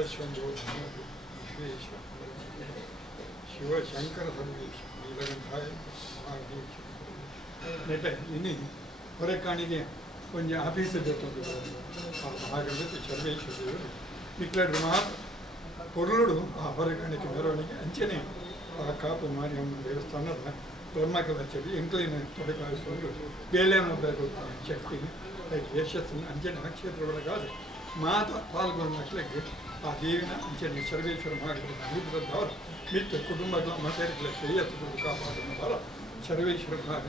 ವಿಶ್ವೇಶ ಶಿವಶಂಕರ ಸರ್ವೇಶ ನೀಲಕಂಠಾಯ ನೆಟ ಇನಿ ಹೊರೆಕಾಣಿಗೆ ಒಂದು ಆಫೀಸ್ ಬೇಕಂತ ಹಾಗಂದ್ರೆ ಸರ್ವೇಶ್ವರ ದೇವರು ಮಿಕ್ಲಡ್ ಮಾತ್ರ ಪೊರ್ಲುಡು ಆ ಹೊರೆಕಾಣಿಕೆ ಮೆರವಣಿಗೆ ಅಂಚೆನೆ ಆ ಕಾಪು ಮಾರಿಯಮ್ಮ ದೇವಸ್ಥಾನದ ಬ್ರಹ್ಮಕಲ ಚಳಿ ಎಂಕ್ಲೈನ ತೊಡಕಾಯಿಸಿಕೊಂಡು ಬೇಳೆಯನ್ನು ಬೇಕು ಶಕ್ತಿಗೆ ಯಶಸ್ಸನ್ನು ಅಂಚನೆ ಆ ಕ್ಷೇತ್ರದೊಳಗಾದ ಮಾತ ಪಾಲ್ಗೊಂಡಕ್ಕೆ ಆ ದೇವಿನ ಅಂಚನೆ ಸರ್ವೇಶ್ವರ ಮಾಡಿದ್ರು ಅಭಿಪ್ರಾಯದವರು ಮಿತ್ರ ಕುಟುಂಬಗಳ ಮತಗಳ ಶ್ರೇಯಸ್ಸನ್ನು ಕಾಪಾಡುವ ಬರ ಸರ್ವೇಶ್ವರ ಭಾಗ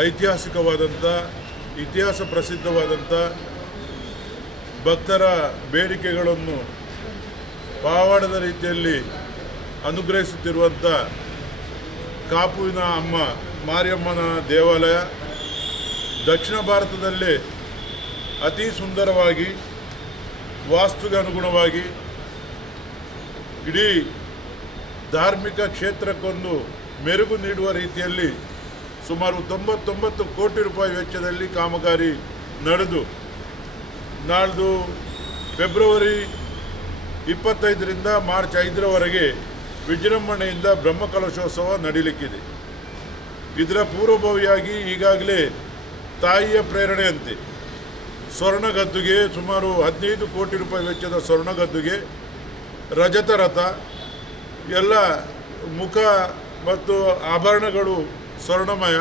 ಐತಿಹಾಸಿಕವಾದಂಥ ಇತಿಹಾಸ ಪ್ರಸಿದ್ಧವಾದಂಥ ಭಕ್ತರ ಬೇಡಿಕೆಗಳನ್ನು ಪವಾಡದ ರೀತಿಯಲ್ಲಿ ಅನುಗ್ರಹಿಸುತ್ತಿರುವಂಥ ಕಾಪುವಿನ ಅಮ್ಮ ಮಾರಿಯಮ್ಮನ ದೇವಾಲಯ ದಕ್ಷಿಣ ಭಾರತದಲ್ಲಿ ಅತಿ ಸುಂದರವಾಗಿ ವಾಸ್ತುಗೆ ಅನುಗುಣವಾಗಿ ಇಡೀ ಧಾರ್ಮಿಕ ಕ್ಷೇತ್ರಕ್ಕೊಂದು ಮೆರುಗು ನೀಡುವ ರೀತಿಯಲ್ಲಿ ಸುಮಾರು 99 ಕೋಟಿ ರೂಪಾಯಿ ವೆಚ್ಚದಲ್ಲಿ ಕಾಮಗಾರಿ ನಡೆದು ನಾಳ್ದು ಫೆಬ್ರವರಿ 25ರಿಂದ ಮಾರ್ಚ್ 5ರವರೆಗೆ ವಿಜೃಂಭಣೆಯಿಂದ ಬ್ರಹ್ಮಕಲಶೋತ್ಸವ ನಡೀಲಿಕ್ಕಿದೆ. ಇದರ ಪೂರ್ವಭಾವಿಯಾಗಿ ಈಗಾಗಲೇ ತಾಯಿಯ ಪ್ರೇರಣೆಯಂತೆ ಸ್ವರ್ಣಗದ್ದುಗೆ ಸುಮಾರು 15 ಕೋಟಿ ರೂಪಾಯಿ ವೆಚ್ಚದ ಸ್ವರ್ಣಗದ್ದುಗೆ, ರಜತ ರಥ, ಎಲ್ಲ ಮುಖ ಮತ್ತು ಆಭರಣಗಳು ಸ್ವರ್ಣಮಯ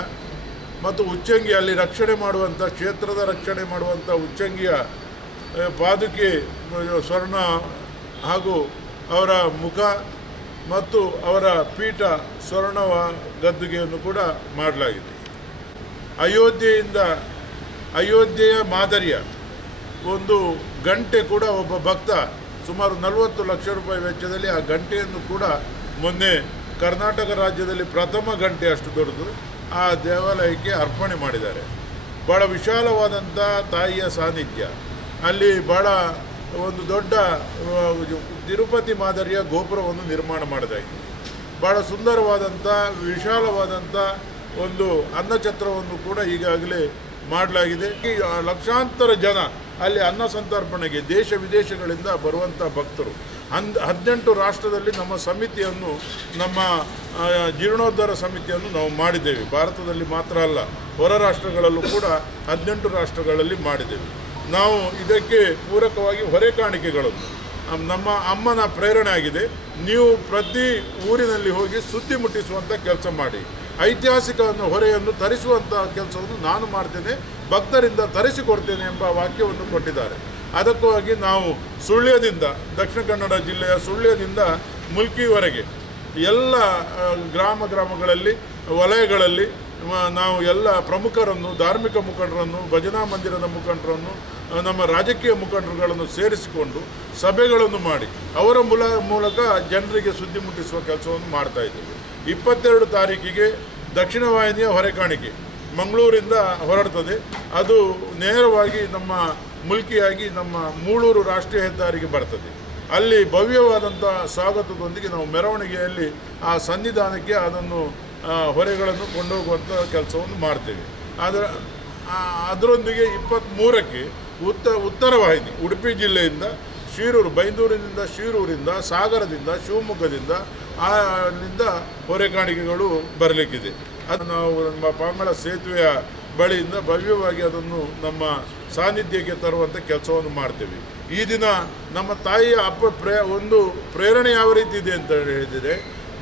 ಮತ್ತು ಉಚ್ಚಂಗಿ ಅಲ್ಲಿ ರಕ್ಷಣೆ ಮಾಡುವಂಥ ಕ್ಷೇತ್ರದ ರಕ್ಷಣೆ ಮಾಡುವಂಥ ಉಚ್ಚಂಗಿಯ ಪಾದುಕೆ ಸ್ವರ್ಣ ಹಾಗೂ ಅವರ ಮುಖ ಮತ್ತು ಅವರ ಪೀಠ ಸ್ವರ್ಣ ಗದ್ದುಗೆಯನ್ನು ಕೂಡ ಮಾಡಲಾಗಿದೆ. ಅಯೋಧ್ಯೆಯ ಮಾದರಿಯ ಒಂದು ಗಂಟೆ ಕೂಡ ಒಬ್ಬ ಭಕ್ತ ಸುಮಾರು 40 ಲಕ್ಷ ರೂಪಾಯಿ ವೆಚ್ಚದಲ್ಲಿ ಆ ಗಂಟೆಯನ್ನು ಕೂಡ ಮೊನ್ನೆ ಕರ್ನಾಟಕ ರಾಜ್ಯದಲ್ಲಿ ಪ್ರಥಮ ಗಂಟೆ ಅಷ್ಟು ದೊಡ್ಡದು ಆ ದೇವಾಲಯಕ್ಕೆ ಅರ್ಪಣೆ ಮಾಡಿದ್ದಾರೆ. ಭಾಳ ವಿಶಾಲವಾದಂಥ ತಾಯಿಯ ಸಾನ್ನಿಧ್ಯ ಅಲ್ಲಿ ಭಾಳ ಒಂದು ದೊಡ್ಡ ತಿರುಪತಿ ಮಾದರಿಯ ಗೋಪುರವನ್ನು ನಿರ್ಮಾಣ ಮಾಡಲಾಗಿದೆ. ಭಾಳ ಸುಂದರವಾದಂಥ ವಿಶಾಲವಾದಂಥ ಒಂದು ಅನ್ನಛತ್ರವನ್ನು ಕೂಡ ಈಗಾಗಲೇ ಮಾಡಲಾಗಿದೆ. ಲಕ್ಷಾಂತರ ಜನ ಅಲ್ಲಿ ಅನ್ನ ಸಂತರ್ಪಣೆಗೆ ದೇಶ ವಿದೇಶಗಳಿಂದ ಬರುವಂಥ ಭಕ್ತರು 18 ರಾಷ್ಟ್ರದಲ್ಲಿ ನಮ್ಮ ಸಮಿತಿಯನ್ನು ನಮ್ಮ ಜೀರ್ಣೋದ್ಧಾರ ಸಮಿತಿಯನ್ನು ನಾವು ಮಾಡಿದ್ದೇವೆ. ಭಾರತದಲ್ಲಿ ಮಾತ್ರ ಅಲ್ಲ, ಹೊರ ರಾಷ್ಟ್ರಗಳಲ್ಲೂ ಕೂಡ 18 ರಾಷ್ಟ್ರಗಳಲ್ಲಿ ಮಾಡಿದ್ದೇವೆ. ನಾವು ಇದಕ್ಕೆ ಪೂರಕವಾಗಿ ಹೊರೆ ಕಾಣಿಕೆಗಳನ್ನು ನಮ್ಮ ಅಮ್ಮನ ಪ್ರೇರಣೆ ಆಗಿದೆ. ನೀವು ಪ್ರತಿ ಊರಿನಲ್ಲಿ ಹೋಗಿ ಸುದ್ದಿ ಮುಟ್ಟಿಸುವಂಥ ಕೆಲಸ ಮಾಡಿ, ಐತಿಹಾಸಿಕ ಹೊರೆಯನ್ನು ತರಿಸುವಂಥ ಕೆಲಸವನ್ನು ನಾನು ಮಾಡ್ತೇನೆ, ಭಕ್ತರಿಂದ ತರಿಸಿಕೊಡ್ತೇನೆ ಎಂಬ ವಾಕ್ಯವನ್ನು ಕೊಟ್ಟಿದ್ದಾರೆ. ಅದಕ್ಕಾಗಿ ನಾವು ಸುಳ್ಯದಿಂದ, ದಕ್ಷಿಣ ಕನ್ನಡ ಜಿಲ್ಲೆಯ ಸುಳ್ಯದಿಂದ ಮುಲ್ಕಿವರೆಗೆ ಎಲ್ಲ ಗ್ರಾಮಗಳಲ್ಲಿ ವಲಯಗಳಲ್ಲಿ ನಾವು ಎಲ್ಲ ಪ್ರಮುಖರನ್ನು, ಧಾರ್ಮಿಕ ಮುಖಂಡರನ್ನು, ಭಜನಾ ಮಂದಿರದ ಮುಖಂಡರನ್ನು, ನಮ್ಮ ರಾಜಕೀಯ ಮುಖಂಡರುಗಳನ್ನು ಸೇರಿಸಿಕೊಂಡು ಸಭೆಗಳನ್ನು ಮಾಡಿ ಅವರ ಮೂಲಕ ಜನರಿಗೆ ಸುದ್ದಿ ಮುಟ್ಟಿಸುವ ಕೆಲಸವನ್ನು ಮಾಡ್ತಾ ಇದ್ದೇವೆ. 22 ತಾರೀಕಿಗೆ ದಕ್ಷಿಣ ವಾಹಿನಿಯ ಹೊರೆಕಾಣಿಕೆ ಮಂಗಳೂರಿಂದ ಹೊರಡ್ತದೆ. ಅದು ನೇರವಾಗಿ ನಮ್ಮ ಮುಲ್ಕಿಯಾಗಿ ನಮ್ಮ ಮೂಳೂರು ರಾಷ್ಟ್ರೀಯ ಹೆದ್ದಾರಿಗೆ ಬರ್ತದೆ. ಅಲ್ಲಿ ಭವ್ಯವಾದಂಥ ಸ್ವಾಗತದೊಂದಿಗೆ ನಾವು ಮೆರವಣಿಗೆಯಲ್ಲಿ ಆ ಸನ್ನಿಧಾನಕ್ಕೆ ಅದನ್ನು ಹೊರೆಗಳನ್ನು ಕೊಂಡೋಗುವಂಥ ಕೆಲಸವನ್ನು ಮಾಡ್ತೇವೆ. ಅದರೊಂದಿಗೆ 23ಕ್ಕೆ ಉತ್ತರ ವಾಹಿನಿ ಉಡುಪಿ ಜಿಲ್ಲೆಯಿಂದ ಶಿರೂರು, ಬೈಂದೂರಿನಿಂದ ಶಿರೂರಿಂದ, ಸಾಗರದಿಂದ, ಶಿವಮೊಗ್ಗದಿಂದ ಅಲ್ಲಿಂದ ಹೊರೆಕಾಣಿಕೆಗಳು ಬರಲಿಕ್ಕಿದೆ. ಅದು ನಾವು ನಮ್ಮ ಪಾಂಗಳ ಸೇತುವೆಯ ಬಳಿಯಿಂದ ಭವ್ಯವಾಗಿ ಅದನ್ನು ನಮ್ಮ ಸಾನ್ನಿಧ್ಯಕ್ಕೆ ತರುವಂಥ ಕೆಲಸವನ್ನು ಮಾಡ್ತೇವೆ. ಈ ದಿನ ನಮ್ಮ ತಾಯಿಯ ಒಂದು ಪ್ರೇರಣೆ ಯಾವ ರೀತಿ ಇದೆ ಅಂತ ಹೇಳಿದರೆ,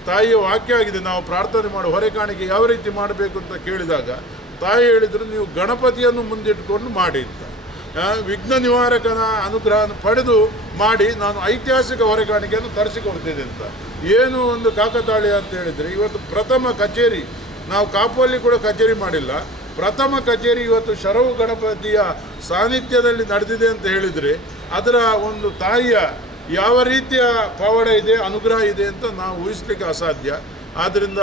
ತಾಯಿಯ ವಾಕ್ಯ ಆಗಿದೆ, ನಾವು ಪ್ರಾರ್ಥನೆ ಮಾಡಿ ಹೊರೆಕಾಣಿಕೆ ಯಾವ ರೀತಿ ಮಾಡಬೇಕು ಅಂತ ಕೇಳಿದಾಗ ತಾಯಿ ಹೇಳಿದರು, ನೀವು ಗಣಪತಿಯನ್ನು ಮುಂದಿಟ್ಕೊಂಡು ಮಾಡಿ ಅಂತ. ವಿಘ್ನ ನಿವಾರಕನ ಅನುಗ್ರಹವನ್ನು ಪಡೆದು ಮಾಡಿ ನಾನು ಐತಿಹಾಸಿಕ ಹೊರೆಕಾಣಿಕೆಯನ್ನು ತರಿಸಿಕೊಡ್ತೇನೆ ಅಂತ. ಏನು ಒಂದು ಕಾಕತಾಳೀಯ ಅಂತ ಹೇಳಿದರೆ, ಇವತ್ತು ಪ್ರಥಮ ಕಚೇರಿ ನಾವು ಕಾಪುವಲ್ಲಿ ಕೂಡ ಕಚೇರಿ ಮಾಡಿಲ್ಲ, ಪ್ರಥಮ ಕಚೇರಿ ಇವತ್ತು ಶರವು ಗಣಪತಿಯ ಸಾನ್ನಿಧ್ಯದಲ್ಲಿ ನಡೆದಿದೆ ಅಂತ ಹೇಳಿದರೆ ಅದರ ಒಂದು ತಾಯಿಯ ಯಾವ ರೀತಿಯ ಪವಾಡ ಇದೆ, ಅನುಗ್ರಹ ಇದೆ ಅಂತ ನಾವು ಊಹಿಸಲಿಕ್ಕೆ ಅಸಾಧ್ಯ. ಆದ್ದರಿಂದ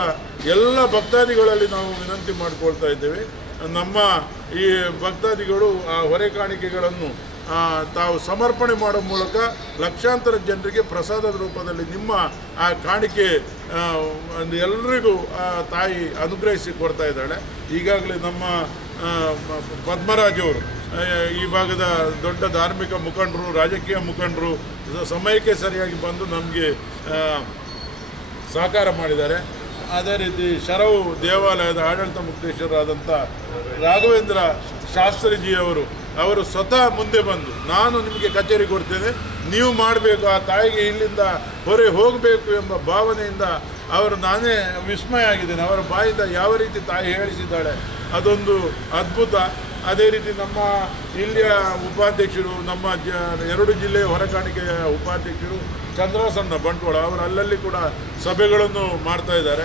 ಎಲ್ಲ ಭಕ್ತಾದಿಗಳಲ್ಲಿ ನಾವು ವಿನಂತಿ ಮಾಡಿಕೊಳ್ತಾ ಇದ್ದೇವೆ, ನಮ್ಮ ಈ ಭಕ್ತಾದಿಗಳು ಆ ಹೊರೆ ಕಾಣಿಕೆಗಳನ್ನು ತಾವು ಸಮರ್ಪಣೆ ಮಾಡೋ ಮೂಲಕ ಲಕ್ಷಾಂತರ ಜನರಿಗೆ ಪ್ರಸಾದದ ರೂಪದಲ್ಲಿ ನಿಮ್ಮ ಆ ಕಾಣಿಕೆ ಎಲ್ಲರಿಗೂ ತಾಯಿ ಅನುಗ್ರಹಿಸಿ ಕೊಡ್ತಾ ಇದ್ದಾಳೆ. ಈಗಾಗಲೇ ನಮ್ಮ ಪದ್ಮರಾಜ್ ಅವರು ಈ ಭಾಗದ ದೊಡ್ಡ ಧಾರ್ಮಿಕ ಮುಖಂಡರು, ರಾಜಕೀಯ ಮುಖಂಡರು ಸಮಯಕ್ಕೆ ಸರಿಯಾಗಿ ಬಂದು ನಮಗೆ ಸಹಕಾರ ಮಾಡಿದ್ದಾರೆ. ಅದೇ ರೀತಿ ಶರವು ದೇವಾಲಯದ ಆಡಳಿತ ಮುಕ್ತೇಶ್ವರರಾದಂಥ ರಾಘವೇಂದ್ರ ಶಾಸ್ತ್ರಿಜಿಯವರು ಸ್ವತಃ ಮುಂದೆ ಬಂದು ನಾನು ನಿಮಗೆ ಕಚೇರಿ ಕೊಡ್ತೇನೆ, ನೀವು ಮಾಡಬೇಕು, ಆ ತಾಯಿಗೆ ಇಲ್ಲಿಂದ ಹೊರೆ ಹೋಗಬೇಕು ಎಂಬ ಭಾವನೆಯಿಂದ ನಾನೇ ವಿಸ್ಮಯ ಆಗಿದ್ದೇನೆ. ಅವರ ಬಾಯಿಂದ ಯಾವ ರೀತಿ ತಾಯಿ ಹೇಳಿಸಿದ್ದಾಳೆ ಅದೊಂದು ಅದ್ಭುತ. ಅದೇ ರೀತಿ ನಮ್ಮ ಇಲ್ಲಿಯ ಉಪಾಧ್ಯಕ್ಷರು, ನಮ್ಮ 2 ಜಿಲ್ಲೆಯ ಹೊರಕಾಣಿಕೆಯ ಉಪಾಧ್ಯಕ್ಷರು ಚಂದ್ರಸಣ್ಣ ಬಂಟ್ವಾಳ ಅವರು ಅಲ್ಲಲ್ಲಿ ಕೂಡ ಸಭೆಗಳನ್ನು ಮಾಡ್ತಾ ಇದ್ದಾರೆ.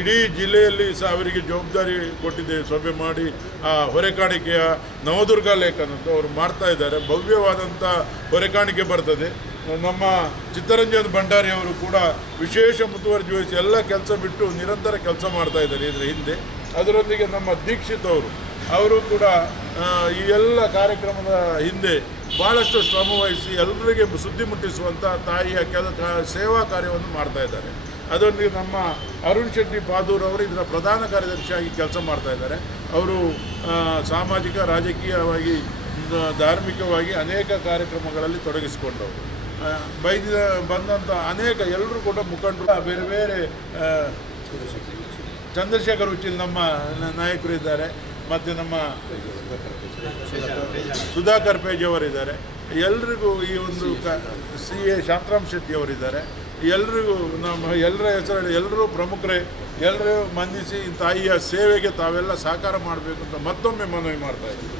ಇಡೀ ಜಿಲ್ಲೆಯಲ್ಲಿ ಸಹ ಅವರಿಗೆ ಜವಾಬ್ದಾರಿ ಕೊಟ್ಟಿದೆ, ಸಭೆ ಮಾಡಿ ಆ ಹೊರೆಕಾಣಿಕೆಯ ನವದುರ್ಗ ಲೇಖನದ್ದು ಅವರು ಮಾಡ್ತಾ ಇದ್ದಾರೆ. ಭವ್ಯವಾದಂಥ ಹೊರೆಕಾಣಿಕೆ ಬರ್ತದೆ. ನಮ್ಮ ಚಿತ್ತರಂಜನ್ ಭಂಡಾರಿ ಅವರು ಕೂಡ ವಿಶೇಷ ಮುತುವರ್ಜಿ ವಹಿಸಿ ಎಲ್ಲ ಕೆಲಸ ಬಿಟ್ಟು ನಿರಂತರ ಕೆಲಸ ಮಾಡ್ತಾ ಇದ್ದಾರೆ ಇದರ ಹಿಂದೆ. ಅದರೊಂದಿಗೆ ನಮ್ಮ ದೀಕ್ಷಿತ್ ಅವರು ಕೂಡ ಈ ಎಲ್ಲ ಕಾರ್ಯಕ್ರಮದ ಹಿಂದೆ ಭಾಳಷ್ಟು ಶ್ರಮವಹಿಸಿ ಎಲ್ಲರಿಗೆ ಸುದ್ದಿ ಮುಟ್ಟಿಸುವಂಥ ತಾಯಿಯ ಸೇವಾ ಕಾರ್ಯವನ್ನು ಮಾಡ್ತಾ ಇದ್ದಾರೆ. ಅದರೊಂದಿಗೆ ನಮ್ಮ ಅರುಣ್ ಶೆಟ್ಟಿ ಪಾದೂರ್ ಅವರು ಇದರ ಪ್ರಧಾನ ಕಾರ್ಯದರ್ಶಿಯಾಗಿ ಕೆಲಸ ಮಾಡ್ತಾ ಇದ್ದಾರೆ. ಅವರು ಸಾಮಾಜಿಕ, ರಾಜಕೀಯವಾಗಿ, ಧಾರ್ಮಿಕವಾಗಿ ಅನೇಕ ಕಾರ್ಯಕ್ರಮಗಳಲ್ಲಿ ತೊಡಗಿಸಿಕೊಂಡವರು. ಬಂದಂಥ ಅನೇಕ ಎಲ್ಲರೂ ಕೂಡ ಮುಖಂಡರು, ಬೇರೆ ಬೇರೆ ಚಂದ್ರಶೇಖರ್ ಉಚ್ಚಿಲ್ ನಮ್ಮ ನಾಯಕರು ಇದ್ದಾರೆ, ಮತ್ತು ನಮ್ಮ ಸುಧಾಕರ್ ಪೇಜ್ ಅವರಿದ್ದಾರೆ. ಎಲ್ರಿಗೂ ಈ ಒಂದು CA ಶಾಂತರಾಮ್ ಶೆಟ್ಟಿ ಅವರಿದ್ದಾರೆ. ಎಲ್ರಿಗೂ ನಮ್ಮ ಎಲ್ಲರ ಹೆಸರಲ್ಲಿ ಎಲ್ಲರೂ ಪ್ರಮುಖರೇ, ಎಲ್ಲರೂ ಮಂದಿಸಿ ತಾಯಿಯ ಸೇವೆಗೆ ತಾವೆಲ್ಲ ಸಹಕಾರ ಮಾಡಬೇಕು ಅಂತ ಮತ್ತೊಮ್ಮೆ ಮನವಿ ಮಾಡ್ತಾ ಇದ್ದೀವಿ.